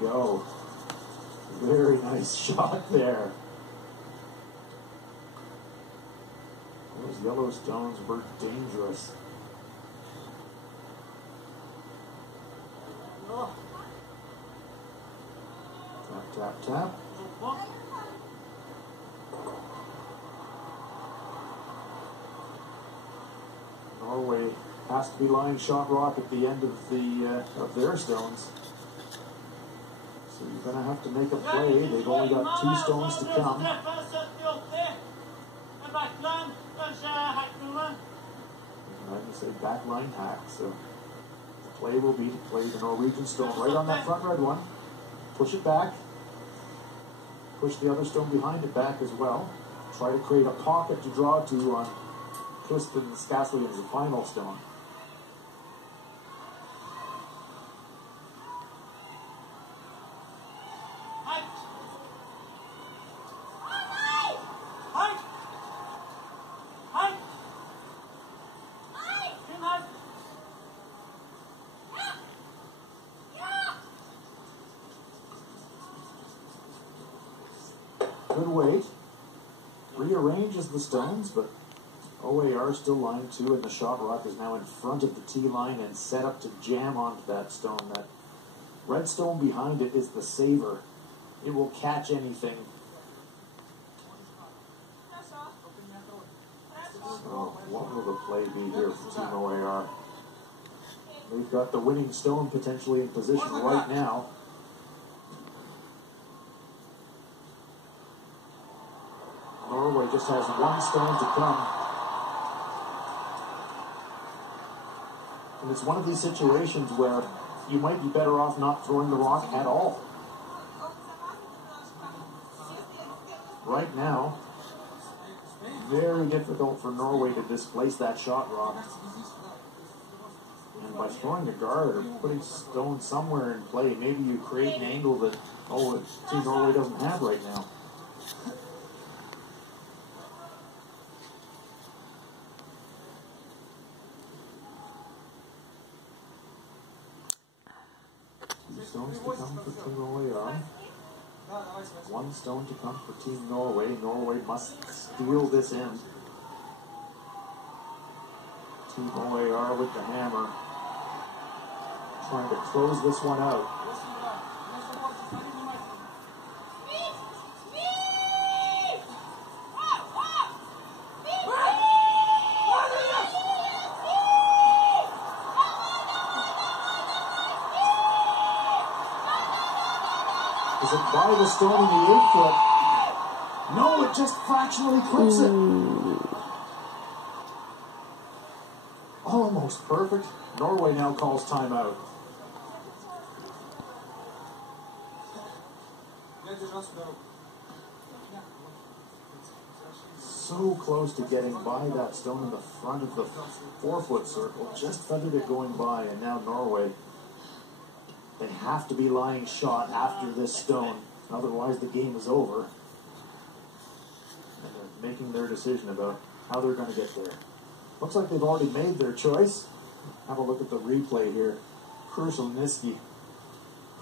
go. Very nice shot there. Those yellow stones were dangerous. Tap, tap, tap. Norway has to be lying shot rock at the end of their stones. So you're going to have to make a play. They've only got 2 stones to come. I can say backline hack, so the play will be to play the Norwegian stone right on that front red one. Push it back. Push the other stone behind it back as well. Try to create a pocket to draw to on Clifton Scaslian's final stone. Good weight. Rearranges the stones, but OAR still line 2, and the shot rock is now in front of the tee line and set up to jam onto that stone. That red stone behind it is the saver. It will catch anything. So what will the play be here for Team OAR? They've got the winning stone potentially in position right now. Norway just has 1 stone to come. And it's one of these situations where you might be better off not throwing the rock at all. Right now, very difficult for Norway to displace that shot rock. And by throwing a guard or putting stone somewhere in play, maybe you create an angle that Team Norway doesn't have right now. Stones to come for Team OAR. 1 stone to come for Team Norway. Norway must steal this in. Team OAR with the hammer. Trying to close this one out. Is it by the stone in the 8 foot? No, it just fractionally clips it. Almost perfect. Norway now calls timeout. So close to getting by that stone in the front of the 4 foot circle. Just feathered it going by, and now Norway. They have to be lying shot after this stone, otherwise the game is over. And they're making their decision about how they're going to get there. Looks like they've already made their choice. Have a look at the replay here. Krushelniski,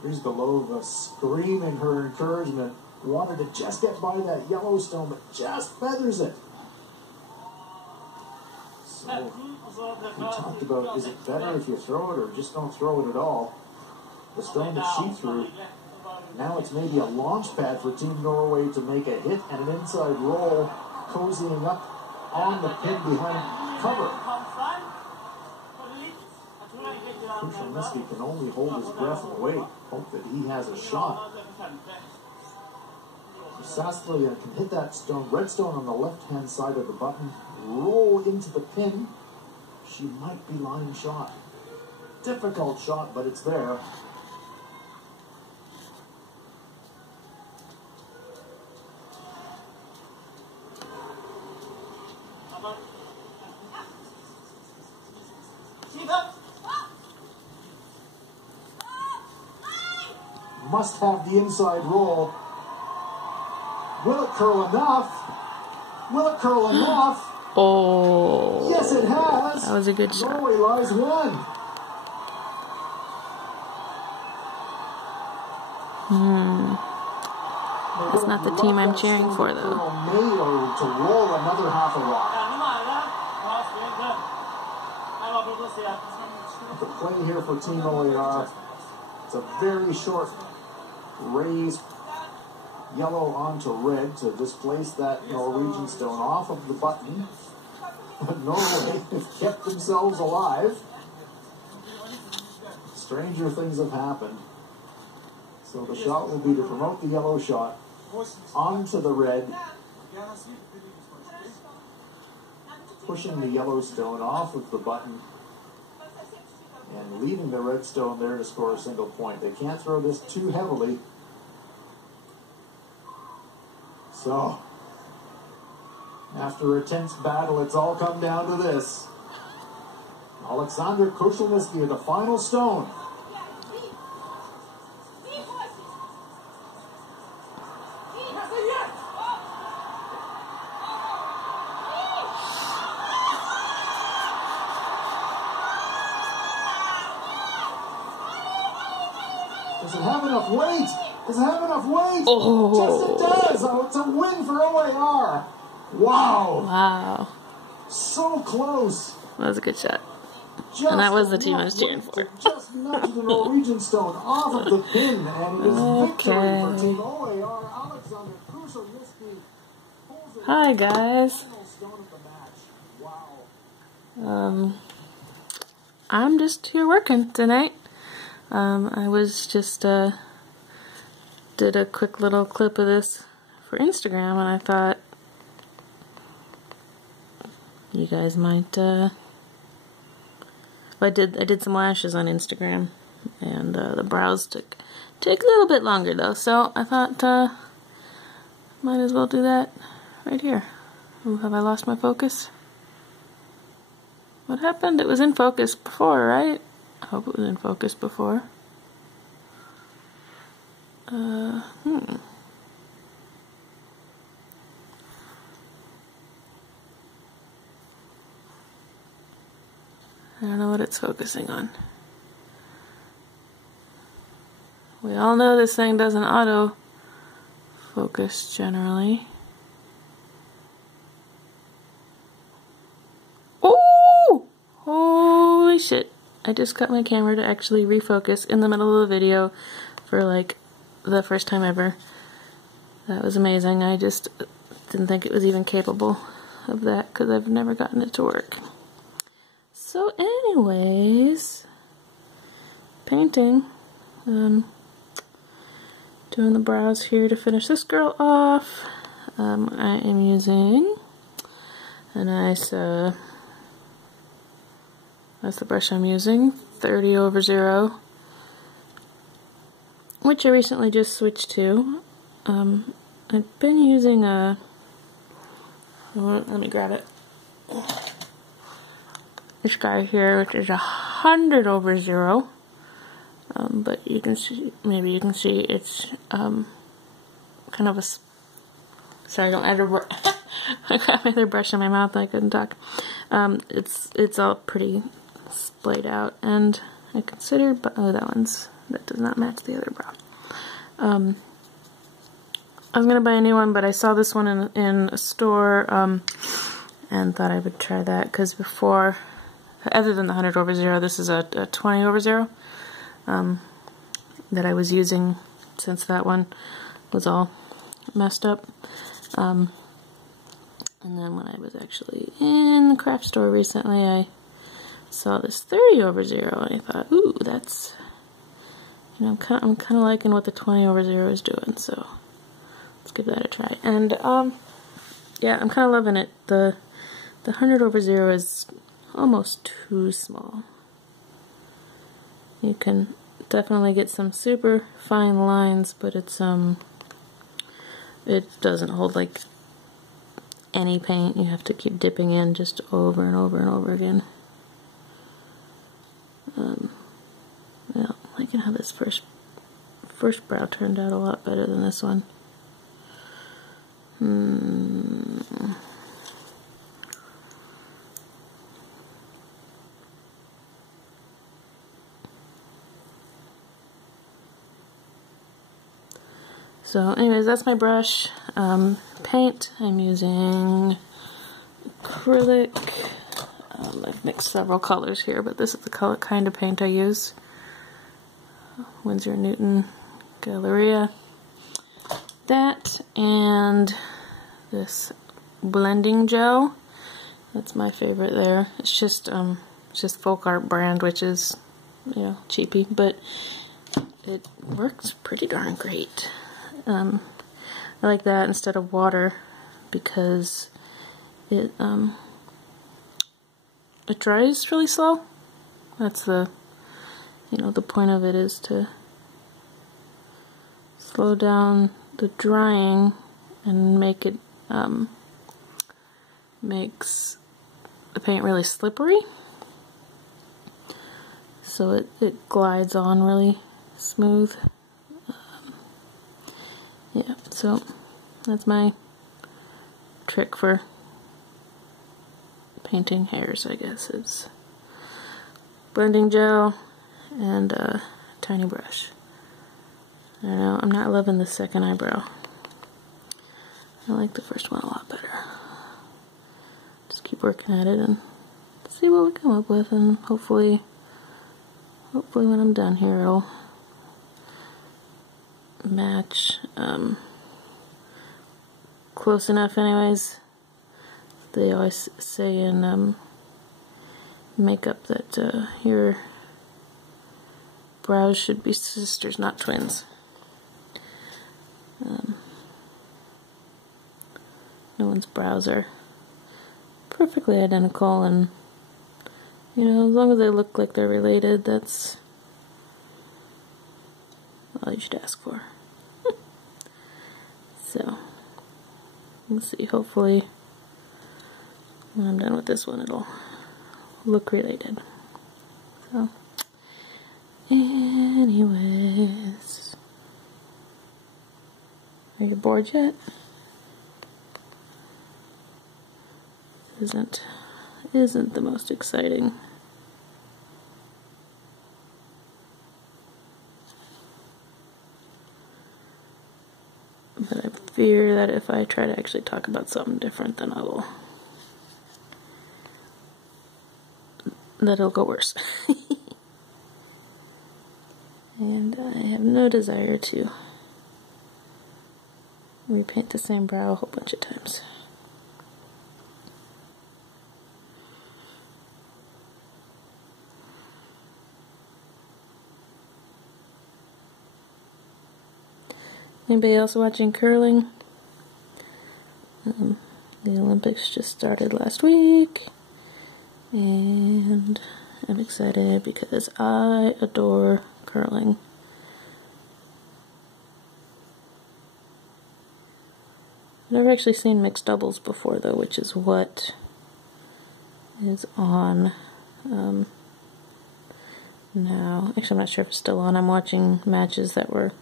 Rizgalova screaming her encouragement. Wanted to just get by that yellow stone, but just feathers it. So, we talked about, is it better if you throw it or just don't throw it at all? The stone that she threw, now it's maybe a launch pad for Team Norway to make a hit and an inside roll, cozying up on the pin behind cover. Krushelniski can only hold his breath and wait, hope that he has a shot. Saslia can hit that stone, red stone on the left-hand side of the button, roll into the pin. She might be lying shot. Difficult shot, but it's there. Must have the inside roll. Will it curl enough? Will it curl enough? Oh. Yes, it has. That was a good shot. Norway lies 1. That's not the team I'm cheering for, though. Mayo to roll another half a rock. The play here for Team OAR. It's a very short raise, yellow onto red to displace that Norwegian stone off of the button. But Norway have kept themselves alive. Stranger things have happened. So the shot will be to promote the yellow shot onto the red, pushing the yellow stone off of the button and leaving the red stone there to score a single point. They can't throw this too heavily. So, after a tense battle, it's all come down to this. Alexander Krushelnyski with the final stone. Does it have enough weight? Does it have enough weight? Oh. Yes, it does. Oh, it's a win for OAR. Wow. Wow. So close. That was a good shot. Just And that was the team I was cheering for. Just nudged the Norwegian stone off of the pin, and it is victory for Team OAR. Alexander Krushelnyski pulls it. Hi, guys. Final stone of the match. Wow. I'm just here working tonight. I was just, did a quick little clip of this for Instagram, and I thought you guys might, I did some lashes on Instagram, and the brows take a little bit longer though, so I thought, might as well do that right here. Ooh, have I lost my focus? What happened? It was in focus before, right? I hope it was in focus before. I don't know what it's focusing on. We all know this thing doesn't auto focus generally. Oh! Holy shit. I just got my camera to actually refocus in the middle of the video for like the first time ever. That was amazing. I just didn't think it was even capable of that because I've never gotten it to work. So anyways, painting. Doing the brows here to finish this girl off. I am using a nice, that's the brush I'm using, 30/0, which I recently just switched to. I've been using a, let me grab it. This guy here, which is 100/0, but you can see, maybe you can see it's kind of a, sorry, I don't ever, I got my other brush in my mouth, I couldn't talk. It's all pretty splayed out, and I consider, but oh, that does not match the other brow. I was gonna buy a new one, but I saw this one in a store, and thought I would try that, because before, other than the 100/0, this is a 20/0 that I was using since that one was all messed up. And then when I was actually in the craft store recently, I saw this 30/0, and I thought, ooh, that's, you know, I'm kind of liking what the 20/0 is doing, so let's give that a try. And yeah, I'm kind of loving it. The 100/0 is almost too small. You can definitely get some super fine lines, but it's it doesn't hold like any paint. You have to keep dipping in just over and over and over again. Yeah, I'm liking how this first brow turned out a lot better than this one. So anyways, that's my brush. Paint, I'm using acrylic. I've mixed several colors here, but this is the kind of paint I use. Winsor & Newton Galleria. That and this blending gel. That's my favorite there. It's just Folk Art brand, which is, you know, cheapy, but it works pretty darn great. I like that instead of water because it dries really slow. That's the, you know, the point of it is to slow down the drying and make it makes the paint really slippery, so it glides on really smooth. Yeah, so that's my trick for painting hairs, I guess. It's blending gel and a tiny brush. I don't know, I'm not loving the second eyebrow. I like the first one a lot better. Just keep working at it and see what we come up with, and hopefully when I'm done here it'll match close enough anyways. They always say in makeup that your brows should be sisters, not twins. No one's brows are perfectly identical, and you know, as long as they look like they're related, that's all you should ask for. So, we'll see. Hopefully, when I'm done with this one, it'll look related. So, anyways, are you bored yet? Isn't the most exciting. But I fear that if I try to actually talk about something different, then it'll go worse. And I have no desire to repaint the same brow a whole bunch of times. Anybody else watching curling? The Olympics just started last week, and I'm excited because I adore curling. I've never actually seen mixed doubles before though, which is what is on now. Actually, I'm not sure if it's still on. I'm watching matches that were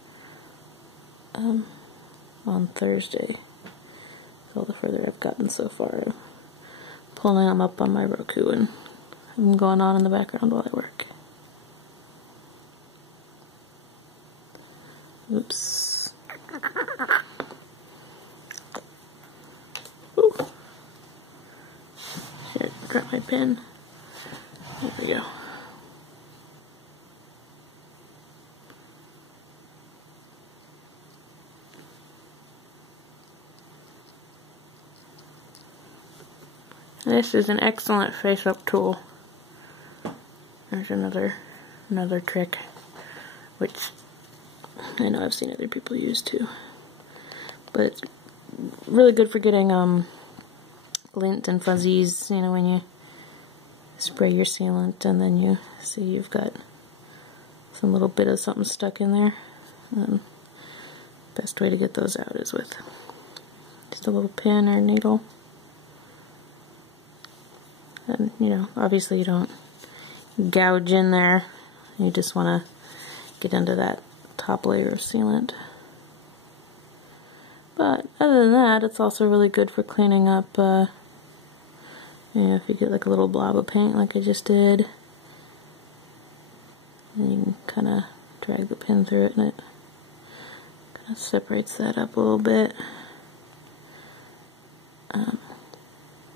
on Thursday. So the further I've gotten so far, I'm pulling them up on my Roku and I'm going on in the background while I work. Oops. Ooh. Shit, dropped my pen. There we go. This is an excellent face-up tool. There's another trick, which I know I've seen other people use too. But it's really good for getting glint and fuzzies, you know, when you spray your sealant and then you see you've got some little bit of something stuck in there. Best way to get those out is with just a little pin or needle. And, you know, obviously you don't gouge in there. You just want to get into that top layer of sealant. But other than that, it's also really good for cleaning up, you know, if you get like a little blob of paint like I just did. And you can kind of drag the pin through it and it That separates that up a little bit.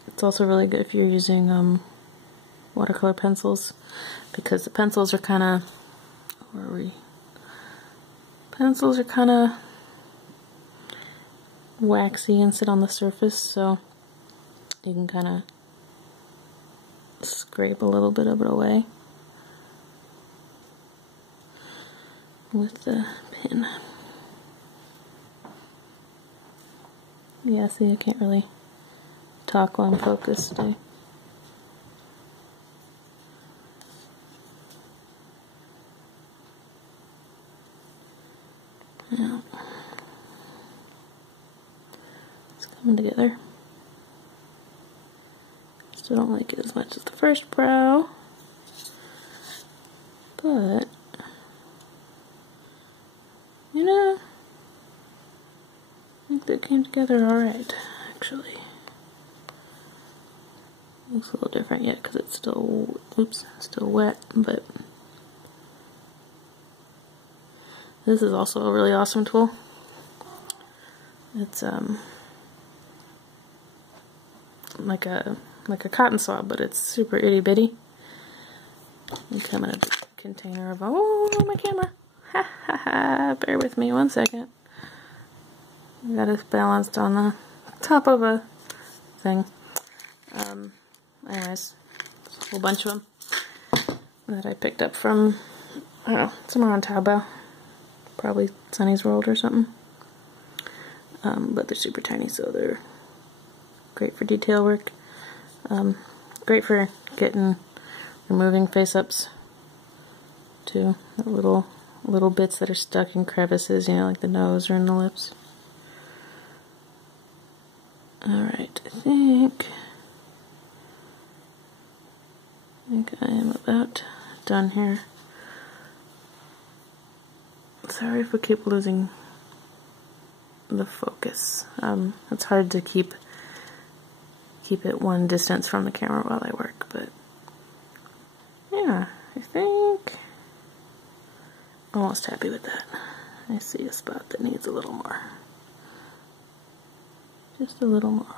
It's also really good if you're using watercolor pencils, because the pencils are kind of, where are we? Pencils are kind of waxy and sit on the surface, so you can kind of scrape a little bit of it away with the pin. Yeah, see, I can't really talk while I'm focused today. Now, it's coming together. Still don't like it as much as the first brow, but you know, I think they came together alright, actually. Looks a little different yet because it's still, oops, still wet, but this is also a really awesome tool. It's like a cotton swab, but it's super itty bitty. You come in a container of, oh, my camera. Ha ha ha, bear with me 1 second. I got it balanced on the top of a thing. Anyways, a whole bunch of them that I picked up from, I don't know, somewhere on Taobao. Probably Sunny's World or something. But they're super tiny, so they're great for detail work. Great for removing face-ups too. Little bits that are stuck in crevices, you know, like the nose or in the lips. Alright, I think I am about done here. Sorry if we keep losing the focus. It's hard to keep it one distance from the camera while I work, but yeah, I think I'm almost happy with that. I see a spot that needs a little more. Just a little more.